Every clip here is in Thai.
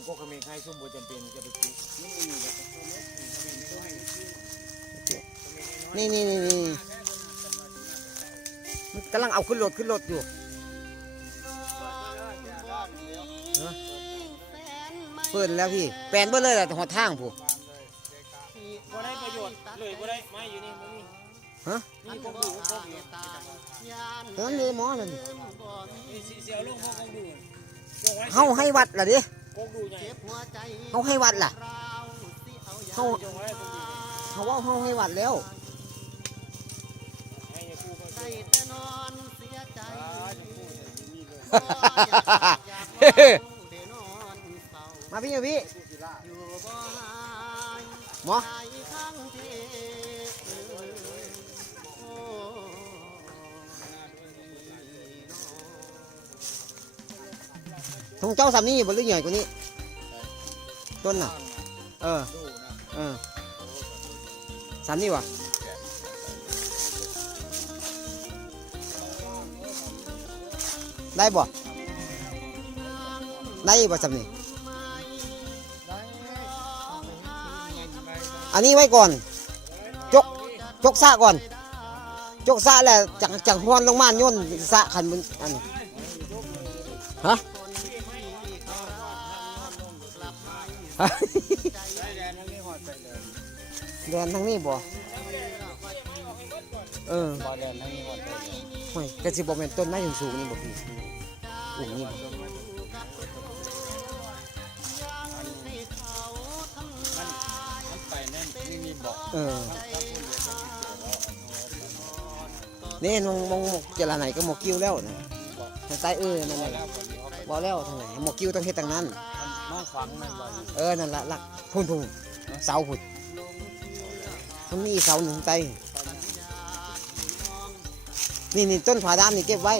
อนก็เขมิ้นให้ซุ่มบัวจำเป็นจะไปปลูกนี่มีแต่เขมิ้นเขมิ้นก็ให้เขมิ้นน้อยนี่นี่นี่นี่มันกำลังเอาขึ้นรถขึ้นรถอยู่เปิดแล้วพี่แปลนเบิดเลยแหละหัวทางผู้บ่ได้ประโยชน์เลยบ่ได้ไม่อยู่นี่บ่มีฮะนี่พวกดูพวกอยู่ตอนนั้นเลยหมอนั่นนี่เสียวลงพวกกงดูเฮาให้วัดล่ะดิ กงดูใหญ่เฮาให้วัดล่ะเฮาจงไว้พวกดูเฮาว่าเฮาให้วัดแล้วให้ยาคูมาใจช่วยแต่นอนเสียใจอ่าจะพูดแต่อยู่นี่เลยเดนอนเศร้ามาพี่มาพี่อยู่บ่หายหมอ ทงเจ้าสามนี่บ่หรือใหญ่กว่านี้ ต้นน่ะ เออ เออสามนี่วะได้บ่ได้บ่สามนี่อันนี้ไว้ก่อน จก จกสะก่อน จกสะแล้วจังจังพวนลงมาโย่นสะขันมึงอันนี้ฮะ แดนทั้งนี้หอดไปเลยแดนทางนี้บ่เออบ่แดนทั้งนี้หอดไปเลยโอ้ยกระสิบ่แม่นต้นไม้สูงๆนี่บ่พี่อุ้งนี่บ่มันไปนั่นนี่บอกเออนี่มองมองหมกเจรไหนก็หมกกิ้วแล้วนะทางใต้เออนั่นแหละบ่แล้วทางไหนหมกกิ้วต้องเฮ็ดทางนั้น น้องนั่นบ่อยู่เออนั่นละหลักพุ่นพุ่นเสาพุ่นมันมีเสาหนึ่งใต้นี่นี่ต้นผาดามนี่เก็บไว้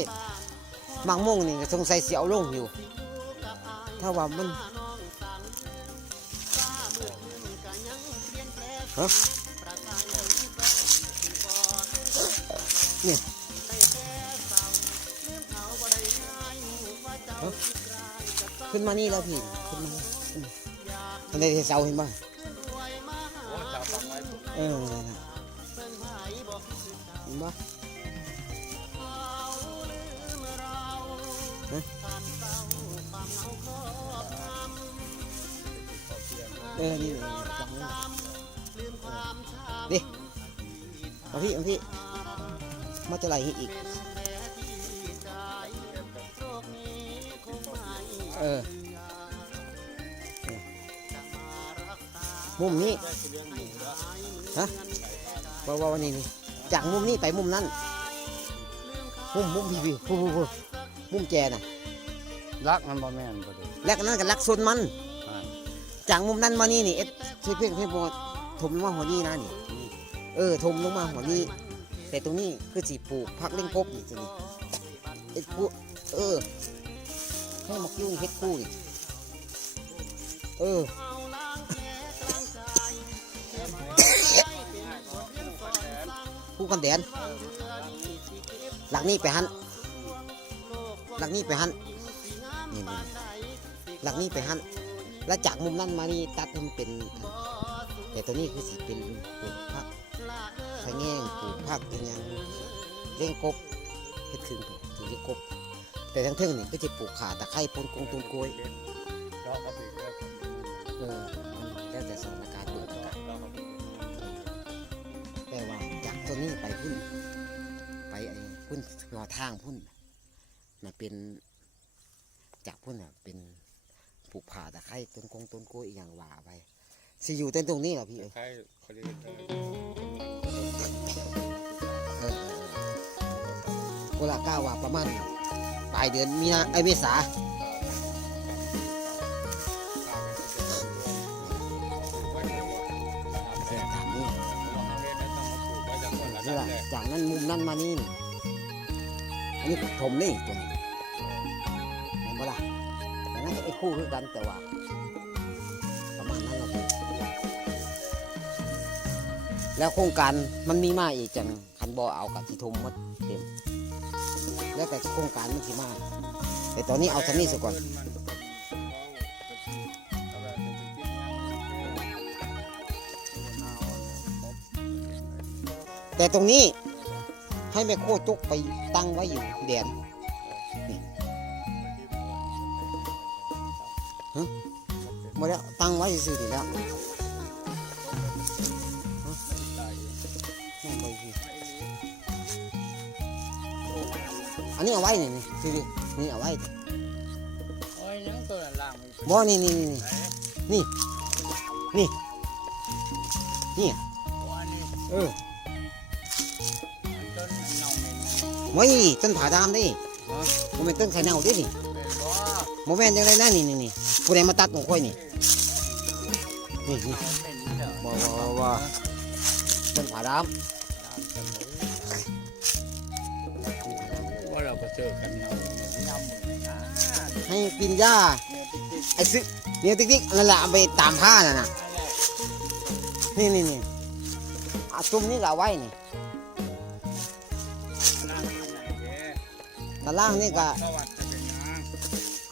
มังม่วงนี่สงสัยสิเอาลงอยู่ ถ้าว่ามันฮะเนี่ย ขึ้นมานี่แล้วพี่ขึ้นมานี่อืมมันได้เสาเห็นบ้างเออนะเห็นบ้างเออ นี่เลยจังเลยดิมาพี่มาพี่มาจะไหลให้อีก เออมุมนี้ฮะว่าว่าวันนี้นี่จากมุมนี้ไปมุมนั้น มุมมุมพี่พี่พูพูพูมุมแจน่ะรักมันบ่แม่นบ่ได้แล้วก็นั่นก็ลักซนมันอ่าจากมุมนั้นมานี่นี่เอ็ดเพื่อนเพื่อนเพื่อนบอกถมลงมาหัวนี้นะนี่นี่เออถมลงมาหัวนี้ แต่ตรงนี้คือสีปลูกพักเล่งกบนี่ตรงนี้เอ็ดกูเออ ให้หมกยุ่งเฮ็ดคู่นี่เออผู้กันแดน หลักนี้ไปหันหลักนี้ไปหันนี่หลักนี้ไปหันแล้วจากมุมนั้นมานี่ตัดมันเป็น แต่ตัวนี้คือสิเป็นปลูกผักขะแง่งปลูกผักเป็นยังเลี้ยงกบเฮ็ดถึงถึงที่กบ แต่ทั้งเทิงนี่ก็จะปลูกขาตะไคร้ปนกงต้นกล้วยดอกก็ไปเรื่อยเออมันแล้วแต่สถานการณ์เปิดอากาศดอกก็ไปแต่ว่าจากตัวนี้ไปพุ่น ไปไอ้พุ่นรอทางพุ่นน่ะเป็น จากพุ่นน่ะเป็นปลูกผ่าตะไคร้ต้นกงต้นกล้วยอหย่างว่าไปสิอยู่เต้นตรงนี้เหรอพี่เอ้ยใครเขาเรียกเออเออเออเวลาก้าวว่าประมาณป ลายเดือนมีนาไอ้ยเมษาเออตามนี้นี่แหละจากนั้นมุมนั้นมานี่นี่อันนี้ถมนี่ตัวนี้เห็นปะล่ะแต่นั่นก็ไอ้คู่คือกันแต่ว่าประมาณนั้นเราพี่แล้วโครงการมันมีมาอีกจังคันบอเอากับที่ทมหมาเต็ม แล้วแต่โครงการมักี่มาแต่ตอนนี้เอาสำนี่สก่อนแต่ตรงนี้ให้แม่โคจุกไปตั้งไว้อยู่แดนฮะหมดแล้วตั้งไว้สิที่แล้ว อันนี้เอาไว้นี่นี่สิดินี่เอาไว้โอ้ยยังตัวนั้นล่างมีบ่นี่นี่นี่ไหนนี่นี่ตัวนี้เออต้นเน่าเหม็นไว้ต้นผาดามดิโมเมนต้นไข่เน่าดินี่เป็นบ่โมเมนต์ยังไงนะนี่นี่นี่ผู้ใดมาตัดของค่อยนี่นี่นี่เน่าเหม็นเด้อบ่บ่บ่ต้นผาดามว่า เราก็เจอกันเนาะยำหมดเลยนะให้กินหญ้าเนี่ยติ๊กไอ้ซึเนี่ยติ๊กๆนั่นแหละเอาไปตามผ้าน่ะนะนี่นี่นี่อาจุ่มนี่ก็ไว้นี่นั่งอยู่ไหนเด้ตะล่างนี่ก็ประวัติจะเป็นยัง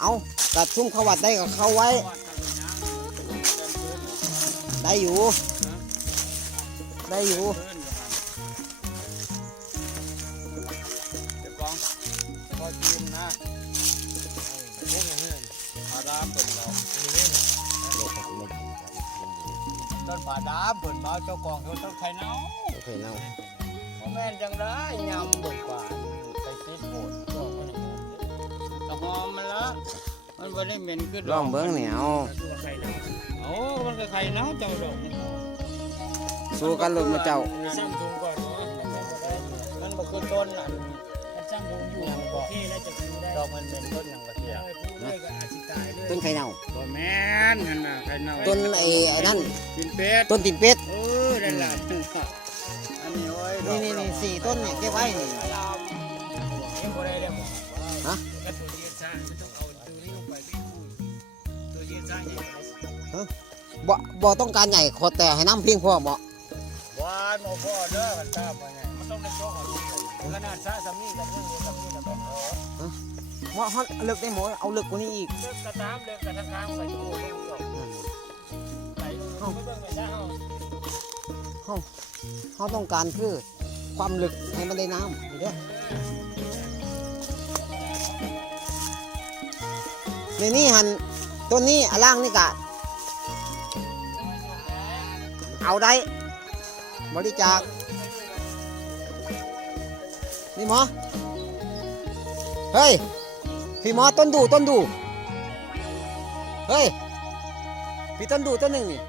เอากระชุ่มเขาวัดได้ก็เข้าไว้ ได้อยู่ ได้อยู่ นนะพวกนี้อาดามเป็นเราต้นผาดามเปิดเบาเจ้ากองเขาต้นไข่เน่าโอเคเน่าพ่อแม่นจังได้ยำเบิกกว่าไปติดโบดก็มันตะหอมมันละมันบ่ได้เหม็นขึ้นลองเบิ้งเหนียเอาโอ้มันก็ไข่เน่าเจ้าดอกสู้กันลุ้นมาเจ้ามันบ่ขึ้นต้นน่ะ มันซ้ำทุงอยู่โอเคแล้วจะกินได้ดอกมันเป็นต้นหยังบ่เที่ยต้นไข่เน่าบ่แม่นนั่นน่ะไข่เน่าต้นไอ้ไอ้นั่นกินเป็ดต้นตินเป็ดเออนั่นล่ะอันนี้โอ้ยดอกนี่นี่นี่สี่ต้นเนี่ยเก็บไว้นี่ยังบ่ได้เลยบ่ฮะก็ตัวเย็นซ่าไม่ต้องเอาตัวนี้ลงไปไปคุยตัวเย็นซ่าใหญ่กว่าบ่บ่ต้องการใหญ่ขอแต่ให้น้ำเพียงพอเหมาะหวานบ่พอเด้อมันตามว่าไงมันต้องได้โชคเอาดี ขนาดซ่าสามีกันเพิ่งอยู่กับนี่กับแบบเออว่าเขาเลิกได้หมดเอาเลิกกว่านี้อีกเลิกกระตามเลิกกระทางกลางไปดูเรื่องเดียวไปเฮาเบิ่งไปซะเฮาเขาต้องการคือความลึกให้มันได้น้ำเด้อในนี้หันต้นนี้อล่างนี่กะ เอาได้ บริจาค นี่หมอ เฮ้ย พี่หมอต้นดูต้นดู เฮ้ย พี่ต้นดูต้นหนึ่งนี่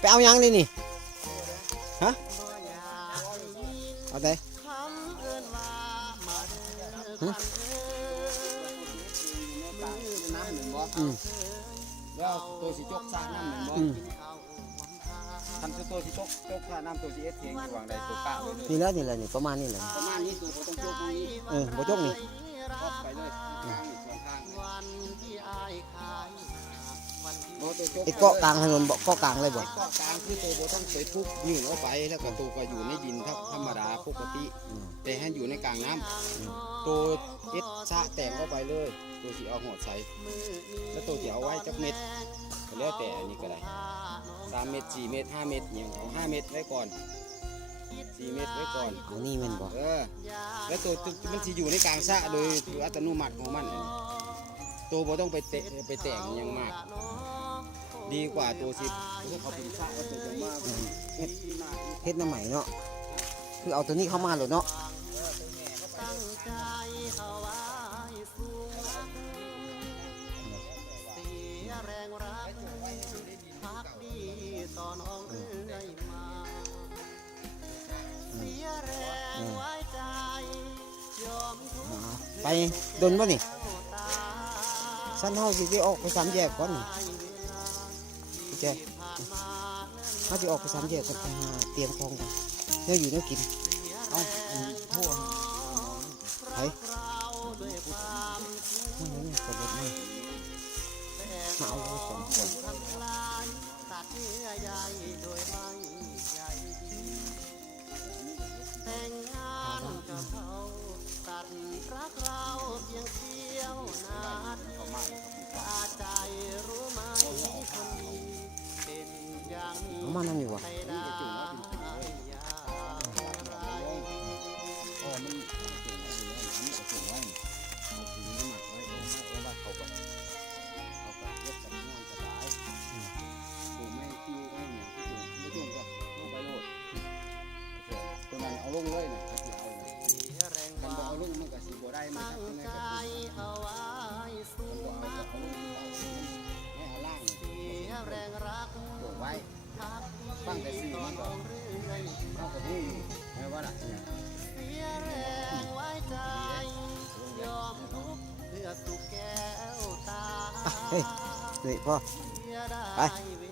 ไปเอายังนี่นี่ฮะเอาได้คำเอิ้นว่ามาเด้อฮะขวัญเอ้ยอืมแล้วตัวสิจกซ่าน้ำหนึ่งบ่อืมทำตัวสิจกจกซ่าน้ำตัวสิเอ็ดเทียงอยู่วางใดตัวกะเลยนี่แหล้วนี่แหละนี่ประมาณนี้แหละประมาณนี้ตัวบ่ต้องจกตรงนี้เออบ่จกนี่ไปเลยทางอีกสองทาง ไอ้เกาะกลางถนนบ่เกาะกลางเลยบ่เกาะกลางคือตัวบ่ต้องไปทุบยื่นออกไปแล้วก็ตัวก็อยู่ในดินครับธรรมดาปกติอืมแต่ให้อยู่ในกลางน้ำตัวเอ็ดชะแต่งเข้าไปเลย ตัวสิเอาหอดใส่แล้วตัวสิเอาไว้จักเม็ดก็แล้วแต่อันนี้ก็ได้สามเม็ดสี่เม็ดห้าเม็ดอย่างเอาห้าเม็ดไว้ก่อนสี่เม็ดไว้ก่อนเอานี่แมันบ่เออแล้วตัวตัวมันสิอยู่ในกลางสระโดยอัตโนมัติของมันอันนี้ ตัวบ่ต้องไปเตะไปแต่งหยังมาก ดีกว่าตัวสิเขาเป็นสระก็ตัวจะมากอืมเฮ็ดเฮ็ดน้ำใหม่เนาะคือเอาตัวนี้เข้ามาเลยเนาะตั้งใจเข้าไว้สู่เสียแรงรักพักดีต่อน้องเอ้ยมาเสียแรงไว้ใจยอมทุกอ่าไปดน บ่นี่ตาสั้นเฮาสิได้ออกไปสามแยกก่อนนี่เแจ้เขาจะออกไปสามแยกกันไปหาเตรียมของกันเนี่ยอยู่เนี่ยกิน เอ้าอันนี้โทษไผไม่ไม่ไม่กดรถไม่มาเอาสองคนตัดเนื้อใยโดยไม่ใยดีแต่งงานกับเขาตัดรักเราเพียงเสี้ ยวนาทีตาใจรู้ไหมคนดีเป็นอย่างนี้เอามานั่นอยู่วะให้ได้ แรงรักโบกไว้พักตั้งแต่สี่ต่อมันน้ก็องเรื่อยเข้ากับหูอยู่ไม่ว่าล่ะเนี่ยเสียแรงไว้ใจยอมทุกข์เพื่อสุขแก้วตาเฮ้ยนี่พ่อเสียได้ไปเว